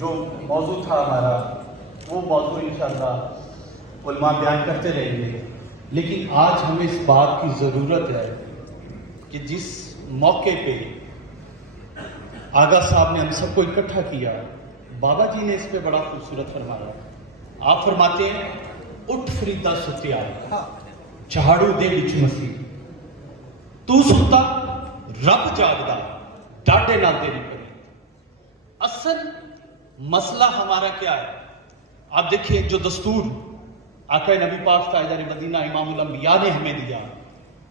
جو موضوع تھا ہمارا وہ موضوع انشاءاللہ علماء بیان کرتے رہیں گے، لیکن آج ہمیں اس بات کی ضرورت ہے کہ جس موقع پہ آغا صاحب نے ہم سب کو اکٹھا کیا، بابا جی نے اس پہ بڑا خوبصورت فرمایا. آپ فرماتے ہیں اٹھ فریدا ستیا چہاڑو دے وچ مسیح، تو ستا رب جاگدا ڈاڈے نال تیری پری. اصل مسئلہ ہمارا کیا ہے؟ آپ دیکھیں جو دستور آقا نبی پاک تاجدار مدینہ امام الانبیاء نے ہمیں دیا،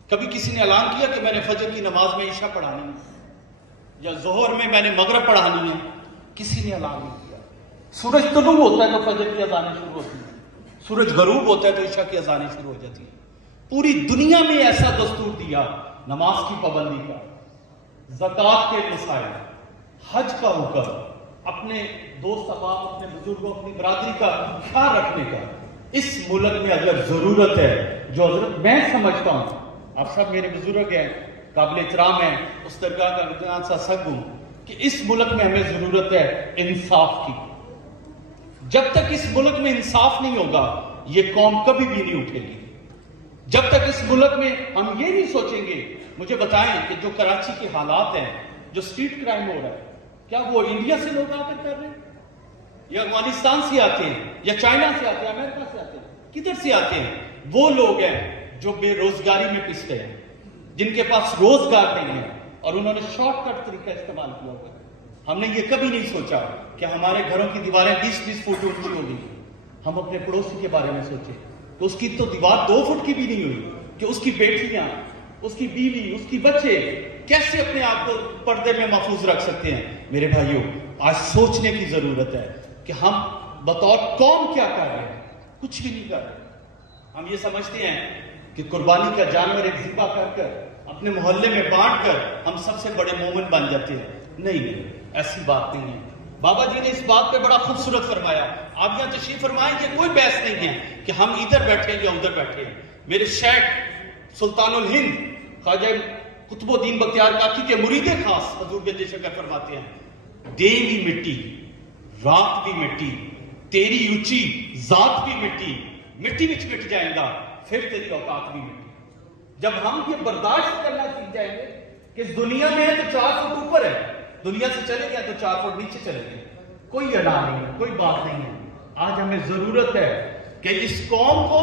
کبھی کسی نے اعلان کیا کہ میں نے فجر کی نماز میں عشاء پڑھانی ہے یا ظہر میں نے مغرب پڑھانی ہے؟ کسی نے اعلان نہیں کیا. سورج طلوع ہوتا ہے تو فجر کی اذانیں شروع ہوتی ہیں، سورج غروب ہوتا ہے تو عشاء کی اذانیں شروع ہو جاتی ہیں. پوری دنیا میں ایسا دستور دیا، نماز کی پابندی کا، زکوٰۃ کے مسائل، حج کا حکم، اپنے دوست احباب، اپنے بزرگوں، اپنی برادری کا خیال رکھنے کا. اس ملک میں اگر ضرورت ہے، جو حضرت میں سمجھتا ہوں، آپ سب میرے بزرگ ہیں، قابل احترام ہیں، اس درگاہ کا رجحان سا سگ ہوں کہ اس ملک میں ہمیں ضرورت ہے انصاف کی. جب تک اس ملک میں انصاف نہیں ہوگا یہ قوم کبھی بھی نہیں اٹھے گی. جب تک اس ملک میں ہم یہ نہیں سوچیں گے. مجھے بتائیں کہ جو کراچی کے حالات ہیں، جو اسٹریٹ کرائم ہو رہا ہے، کیا وہ انڈیا سے لوگ آ کر رہے ہیں یا افغانستان سے آتے ہیں یا چائنا سے آتے ہیں، امریکہ سے آتے ہیں؟ کدھر سے آتے ہیں؟ وہ لوگ ہیں جو بے روزگاری میں پستے ہیں، جن کے پاس روزگار نہیں ہے اور انہوں نے شارٹ کٹ طریقہ استعمال کیا ہوگا. ہم نے یہ کبھی نہیں سوچا کہ ہمارے گھروں کی دیواریں 20-20 فٹ اونچی ہوگی. ہم اپنے پڑوسی کے بارے میں سوچیں تو اس کی تو دیوار 2 فٹ کی بھی نہیں ہوئی، کہ اس کی بیٹیاں، اس کی بیوی، اس کی بچے کیسے اپنے آپ کو پردے میں محفوظ رکھ سکتے ہیں. میرے بھائیوں، آج سوچنے کی ضرورت ہے کہ ہم بطور قوم کیا کر رہے ہیں. کچھ بھی نہیں کر رہے. ہم یہ سمجھتے ہیں کہ قربانی کا جانور ایک ذبح کر کر اپنے محلے میں بانٹ کر ہم سب سے بڑے مومن بن جاتے ہیں. نہیں، ایسی بات نہیں ہے. بابا جی نے اس بات پہ بڑا خوبصورت فرمایا. آپ یہاں تشریف فرمائیں کہ کوئی بحث نہیں ہے کہ ہم ادھر بیٹھے یا ادھر بیٹھے. میرے شیخ سلطان الہند خواجہ قطب الدین بختیار کاکی کے مرید خاص حضور گنج شکر فرماتے ہیں، دیوی مٹی، رات بھی مٹی، تیری اونچی ذات بھی مٹی، مٹی وچ مٹ جائیں گا پھر تیری اوقات بھی مٹی. جب ہم یہ برداشت کرنا سیکھ جائیں گے کہ اس دنیا میں ہے تو 4 فٹ اوپر ہے، دنیا سے چلے گیا تو 4 فٹ نیچے چلے گئے، کوئی ادا نہیں ہے، کوئی بات نہیں ہے. آج ہمیں ضرورت ہے کہ اس قوم کو،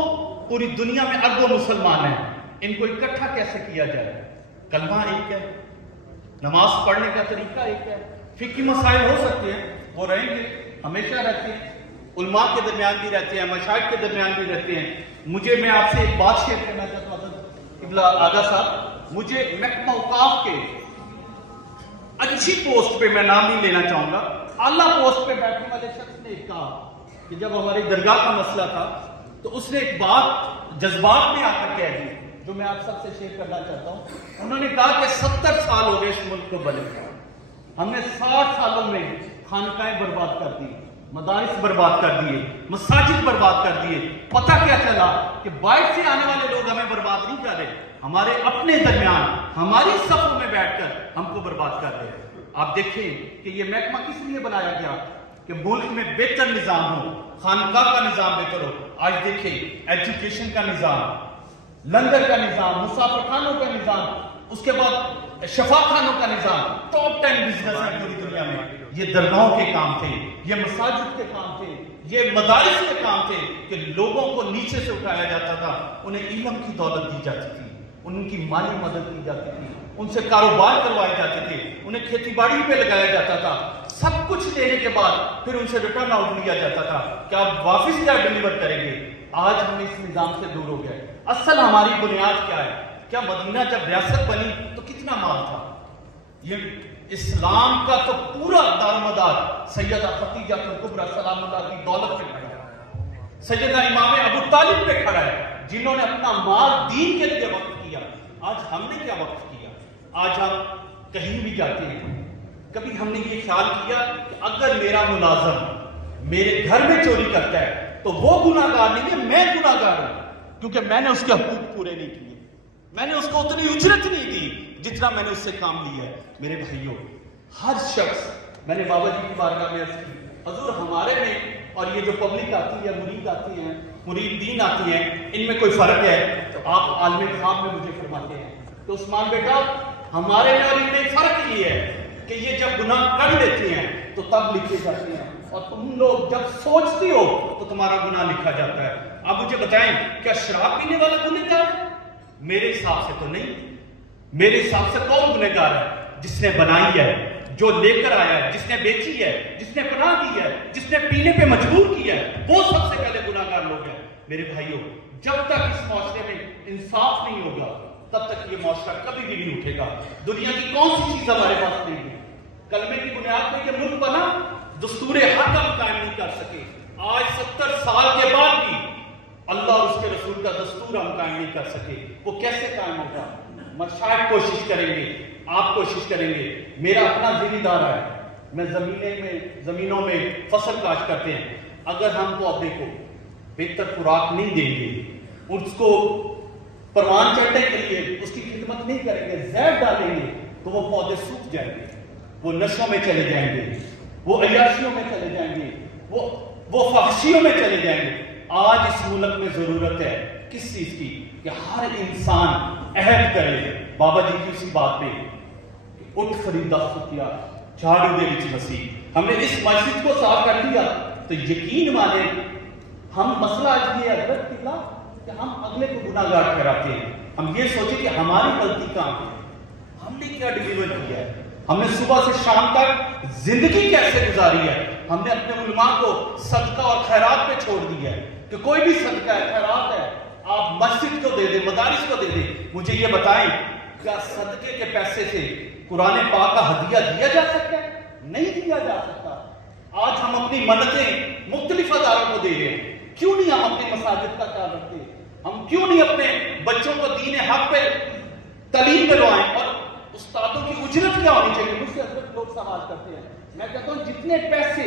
پوری دنیا میں اربوں مسلمان ہیں، ان کو اکٹھا کیسے کیا جائے. کلمہ ایک ہے، نماز پڑھنے کا طریقہ ایک ہے، فقہی مسائل ہو سکتے ہیں، وہ رہیں گے، ہمیشہ رہتے ہیں، علماء کے درمیان بھی رہتے ہیں، مشائخ کے درمیان بھی رہتے ہیں. میں آپ سے ایک بات شیئر کرنا چاہتا ہوں قبلہ آغا صاحب. مجھے محکمہ اوقاف کے اچھی پوسٹ پہ، میں نام نہیں لینا چاہوں گا، اعلیٰ پوسٹ پہ بیٹھنے والے شخص نے ایک کہا کہ جب ہماری درگاہ کا مسئلہ تھا تو اس نے ایک بات جذبات میں آ کر کہہ دی جو میں آپ سب سے شیئر کرنا چاہتا ہوں. انہوں نے کہا کہ 70 سال ہو گئے اس ملک کو بنے، ہم نے 60 سالوں میں خانقاہیں برباد کر دی، مدارس برباد کر دیے، مساجد برباد کر دیے. پتہ کیا چلا کہ باہر سے آنے والے لوگ ہمیں برباد نہیں کر رہے، ہمارے اپنے درمیان، ہماری صفوں میں بیٹھ کر ہم کو برباد کر رہے ہیں. آپ دیکھیں کہ یہ محکمہ کس لیے بنایا گیا کہ ملک میں بہتر نظام ہو، خانقاہ کا نظام بہتر ہو. آج دیکھیں ایجوکیشن کا نظام، لنگر کا نظام، مسافر خانوں کا نظام، اس کے بعد شفا خانوں کا نظام، ٹاپ 10 بزنس ہے پوری دنیا میں. یہ درگاہوں کے کام تھے، یہ مساجد کے کام تھے، یہ مدارس کے کام تھے کہ لوگوں کو نیچے سے اٹھایا جاتا تھا، انہیں علم کی دولت دی جاتی تھی، ان کی مالی مدد کی جاتی تھی، ان سے کاروبار کروائے جاتے تھے، انہیں کھیتی باڑی پہ لگایا جاتا تھا. سب کچھ دینے کے بعد پھر ان سے ریٹرن آؤٹ لیا جاتا تھا کہ آپ واپس کیا ڈیلیور کریں گے. آج ہم اس نظام سے دور ہو گئے. اصل ہماری بنیاد کیا ہے؟ کیا مدینہ جب ریاست بنی تو کتنا مال تھا؟ یہ اسلام کا تو پورا دارمدار سیدہ خدیجہ الکبریٰ سلام اللہ کی دولت پہ کھڑا ہے، سیدہ امام ابو طالب پہ کھڑا ہے، جنہوں نے اپنا مال دین کے لیے وقف کیا. آج ہم نے کیا وقف کیا؟ آج ہم کہیں بھی جاتے ہیں، کبھی ہم نے یہ خیال کیا کہ اگر میرا ملازم میرے گھر میں چوری کرتا ہے تو وہ گناہگار نہیں ہے، میں گناہگار ہوں، کیونکہ میں نے اس کے حقوق پورے نہیں کیے، میں نے اس کو اتنی اجرت نہیں دی جتنا میں نے اس سے کام لیا ہے. میرے بھائیوں، ہر شخص، میں نے بابا جی کی بارگاہ میں عرض کی، حضور ہمارے میں اور یہ جو پبلک آتی ہے، مرید آتی ہیں، مرید دین آتی ہیں، ان میں کوئی فرق ہے؟ تو آپ عالم انتخاب میں مجھے فرماتے ہیں کہ عثمان بیٹا ہمارے میں اور ان میں فرق یہ ہے کہ یہ جب گناہ کر لیتے ہیں تو تب لکھے جاتے ہیں، اور تم لوگ جب سوچتی ہو تو تمہارا گناہ لکھا جاتا ہے۔ آپ مجھے بتائیں کیا شراب پینے والا گنہگار ہے؟ میرے حساب سے تو نہیں۔ میرے حساب سے کون گنہگار ہے؟ جس نے بنائی ہے، جو لے کر آیا ہے، جس نے بیچی ہے، جس نے پناہ دی ہے، جس نے پینے پہ مجبور کیا ہے، وہ سب سے پہلے گناہگار لوگ ہیں۔ میرے بھائیوں، جب تک اس معاشرے میں انصاف نہیں ہوگا تب تک یہ معاشرہ کبھی بھی نہیں اٹھے گا۔ دنیا کی کون سی چیز ہمارے پاس نہیں ہے؟ کلمے کی بنیاد پہ یہ ملک بنا، دستور حق ہم قائم نہیں کر سکے۔ آج 70 سال کے بعد بھی اللہ اور اس کے رسول کا دستور ہم قائم نہیں کر سکے۔ وہ کیسے قائم ہوگا؟ مشاہد کوشش کریں گے، آپ کوشش کریں گے۔ میرا اپنا ذمہ دار ہے، میں زمینوں میں فصل کاشت کرتے ہیں، اگر ہم پودے کو بہتر خوراک نہیں دیں گے، اس کو پروان چڑھنے کے لیے اس کی خدمت نہیں کریں گے، زہر ڈالیں گے، تو وہ پودے سوکھ جائیں گے، وہ نشوں میں چلے جائیں گے، وہ عیاشیوں میں چلے جائیں گے، وہ فحشیوں میں چلے جائیں گے۔ آج اس ملک میں ضرورت ہے کس چیز کی؟ کہ ہر انسان عہد کرے بابا جی کی اسی بات پہ، اٹھ فریدا ستیا جھاڑو دے وچ مسیح۔ ہم نے اس مسجد کو صاف کر دیا تو یقین مانے ہم مسئلہ آج یہ حضرت قبلہ کہ ہم اگلے کو گناہ گار ٹھہراتے ہیں۔ ہم یہ سوچیں کہ ہماری غلطی کہاں ہے، ہم نے کیا ڈیلیور کیا ہے، ہم نے صبح سے شام تک زندگی کیسے گزاری ہے۔ ہم نے اپنے علماء کو صدقہ اور خیرات پہ چھوڑ دیا ہے کہ کوئی بھی صدقہ ہے، خیرات ہے، آپ مسجد کو دے دیں، مدارس کو دے دیں۔ مجھے یہ بتائیں کیا صدقے کے پیسے سے قرآن پاک کا ہدیہ دیا جا سکتا ہے؟ نہیں دیا جا سکتا۔ آج ہم اپنی منتیں مختلف اداروں کو دے رہے ہیں، کیوں نہیں ہم اپنی مساجد کا خیال رکھتے؟ ہم کیوں نہیں اپنے بچوں کو دین حق پہ تعلیم دلوائیں؟ اور استادوں کی اجرت کیا ہونی چاہیے؟ مجھ سے حضرت لوگ سوال کرتے ہیں، میں کہتا ہوں جتنے پیسے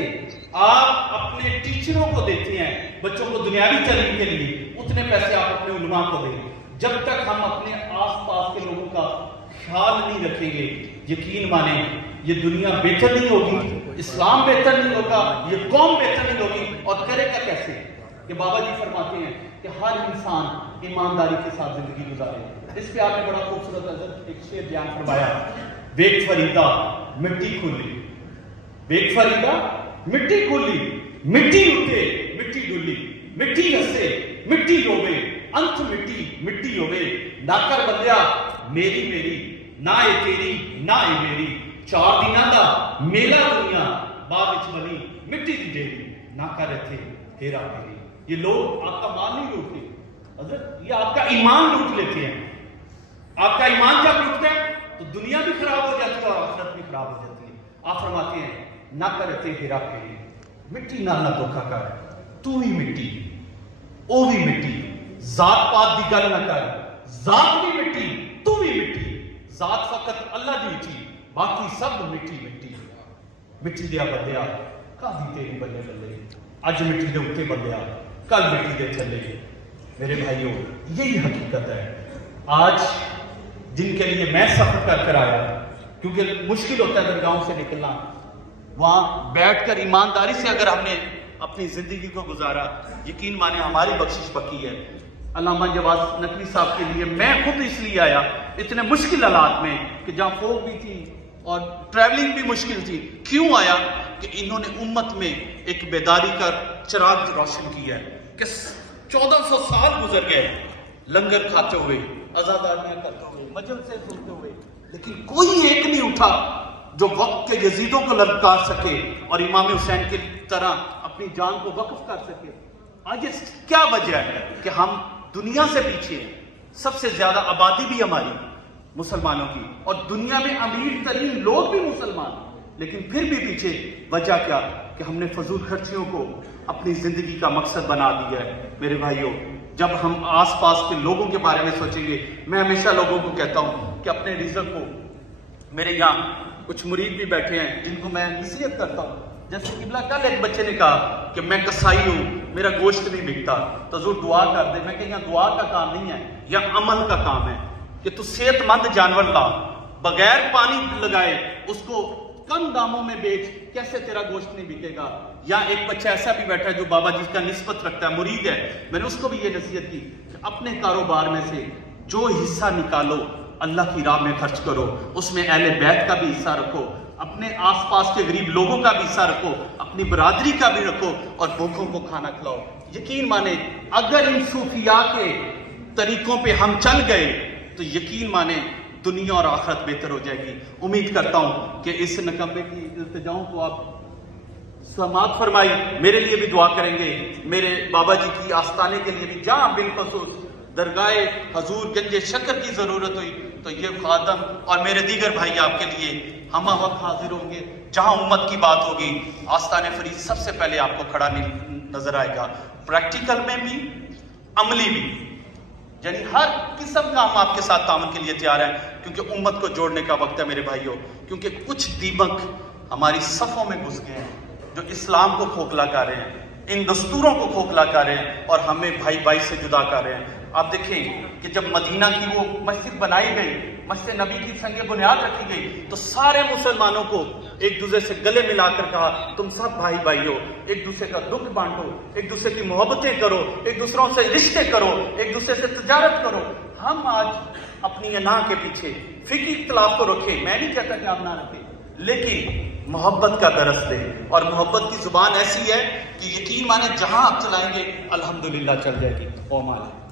آپ اپنے ٹیچروں کو دیتے ہیں بچوں کو دنیاوی تعلیم کے لیے، اتنے پیسے آپ اپنے علماء کو دیں۔ جب تک ہم اپنے آس پاس کے لوگوں کا خیال نہیں رکھیں گے، یقین مانیں یہ دنیا بہتر نہیں ہوگی، اسلام بہتر نہیں ہوگا، یہ قوم بہتر نہیں ہوگی۔ اور کرے گا کیسے؟ کہ بابا جی فرماتے ہیں کہ ہر انسان ایمانداری کے ساتھ زندگی گزارے۔ اس پہ آپ نے بڑا خوبصورت حضرت ایک شعر بیان فرمایا، ویک فریدا مٹی کھلی، ویک فریدا مٹی کھلی، مٹی اٹھے مٹی ڈلی، مٹی ہسے مٹی روے، انت مٹی مٹی ہوئے، نہ کر بندیا میری میری، نہ اے تیری نہ اے میری، چار دنوں دا میلا دنیا بعد وچ بنی مٹی دی ڈیری، نہ کر اتھے ہیرا پھیری۔ یہ لوگ آپ کا مال نہیں لوٹتے حضرت، یہ آپ کا ایمان لوٹ لیتے ہیں۔ آپ کا ایمان جب لوٹتا ہے تو دنیا بھی خراب ہو جاتی ہے اور آخرت بھی خراب ہو جاتی ہے۔ آپ فرماتے ہیں نہ کرتے ہیرا پھیری، مٹی نال نہ دھوکا کر، تو ہی مٹی او بھی مٹی، ذات پات دی گل نہ کر، ذات بھی مٹی تو بھی مٹی، ذات فقط اللہ دی چی، باقی سب مٹی مٹی۔ مٹی دیا بندیا کافی تیری بلے بلے، اج مٹی دے اتے بندیا کل مٹی دے چلے۔ میرے بھائیوں یہی حقیقت ہے۔ آج جن کے لیے میں سفر کر آیا، کیونکہ مشکل ہوتا ہے درگاہوں سے نکلنا، وہاں بیٹھ کر ایمانداری سے اگر ہم نے اپنی زندگی کو گزارا، یقین مانے ہماری بخشش پکی ہے۔ علامہ جواز نقوی صاحب کے لیے میں خود اس لیے آیا اتنے مشکل حالات میں کہ جہاں فوگ بھی تھی اور ٹریولنگ بھی مشکل تھی۔ کیوں آیا؟ کہ انہوں نے امت میں ایک بیداری کا چراغ روشن کیا ہے کہ 1400 سال گزر گئے لنگر کھاتے ہوئے، عزاداریاں کرتے ہوئے، مجلسیں سے سنتے ہوئے، لیکن کوئی ایک نہیں اٹھا جو وقت کے یزیدوں کو للکار سکے اور امام حسین کی طرح اپنی جان کو وقف کر سکے۔ آج کیا وجہ ہے کہ ہم دنیا سے پیچھے ہیں؟ سب سے زیادہ آبادی بھی ہماری مسلمانوں کی، اور دنیا میں امیر ترین لوگ بھی مسلمان، لیکن پھر بھی پیچھے۔ وجہ کیا؟ کہ ہم نے فضول خرچیوں کو اپنی زندگی کا مقصد بنا دیا ہے۔ میرے بھائیوں جب ہم آس پاس کے لوگوں کے بارے میں سوچیں گے، میں ہمیشہ لوگوں کو کہتا ہوں کہ اپنے رزق کو، میرے یہاں کچھ مرید بھی بیٹھے ہیں جن کو میں نصیحت کرتا ہوں، جیسے قبلہ کل ایک بچے نے کہا کہ میں کسائی ہوں، میرا گوشت نہیں بکتا، تو حضور دعا کر دے۔ میں کہ یہاں دعا کا کام نہیں ہے، یہ عمل کا کام ہے کہ تو صحت مند جانور لا، بغیر پانی لگائے اس کو کم داموں میں بیچ، کیسے تیرا گوشت نہیں بکے گا؟ یا ایک بچہ ایسا بھی بیٹھا ہے جو بابا جی کا نسبت رکھتا ہے، مرید ہے، میں نے اس کو بھی یہ نصیحت کی کہ اپنے کاروبار میں سے جو حصہ نکالو اللہ کی راہ میں خرچ کرو، اس میں اہل بیت کا بھی حصہ رکھو، اپنے آس پاس کے غریب لوگوں کا بھی حصہ رکھو، اپنی برادری کا بھی رکھو، اور بھوکوں کو کھانا کھلاؤ۔ یقین مانے اگر ان صوفیاء کے طریقوں پہ ہم چل گئے تو یقین مانے دنیا اور آخرت بہتر ہو جائے گی۔ امید کرتا ہوں کہ اس نکمے کی التجاؤں کو آپ سماعت فرمائی، میرے لیے بھی دعا کریں گے، میرے بابا جی کی آستانے کے لیے بھی، جہاں بالخصوص درگاہ حضور گنج شکر کی ضرورت ہوئی تو یہ خادم اور میرے دیگر بھائی آپ کے لیے ہمہ وقت حاضر ہوں گے۔ جہاں امت کی بات ہوگی آستان فرید سب سے پہلے آپ کو کھڑا نظر آئے گا، پریکٹیکل میں بھی عملی بھی، یعنی ہر قسم کا ہم آپ کے ساتھ تعاون کے لیے تیار ہیں، کیونکہ امت کو جوڑنے کا وقت ہے میرے بھائیوں، کیونکہ کچھ دیمک ہماری صفوں میں گھس گئے ہیں جو اسلام کو کھوکھلا کر رہے ہیں، ان دستوروں کو کھوکھلا کر رہے ہیں اور ہمیں بھائی بھائی سے جدا کر رہے ہیں۔ آپ دیکھیں کہ جب مدینہ کی وہ مسجد بنائی گئی، مسجد نبی کی سنگ بنیاد رکھی گئی، تو سارے مسلمانوں کو ایک دوسرے سے گلے ملا کر کہا تم سب بھائی بھائی ہو، ایک دوسرے کا دکھ بانٹو، ایک دوسرے کی محبتیں کرو، ایک دوسروں سے رشتے کرو، ایک دوسرے سے تجارت کرو۔ ہم آج اپنی انا کے پیچھے فکری اختلاف کو رکھیں، میں نہیں کہتا کہ آپ نہ رکھیں، لیکن محبت کا درس دیں، اور محبت کی زبان ایسی ہے کہ یقین مانے جہاں آپ چلائیں گے الحمدللہ چل جائے گی۔ او مالک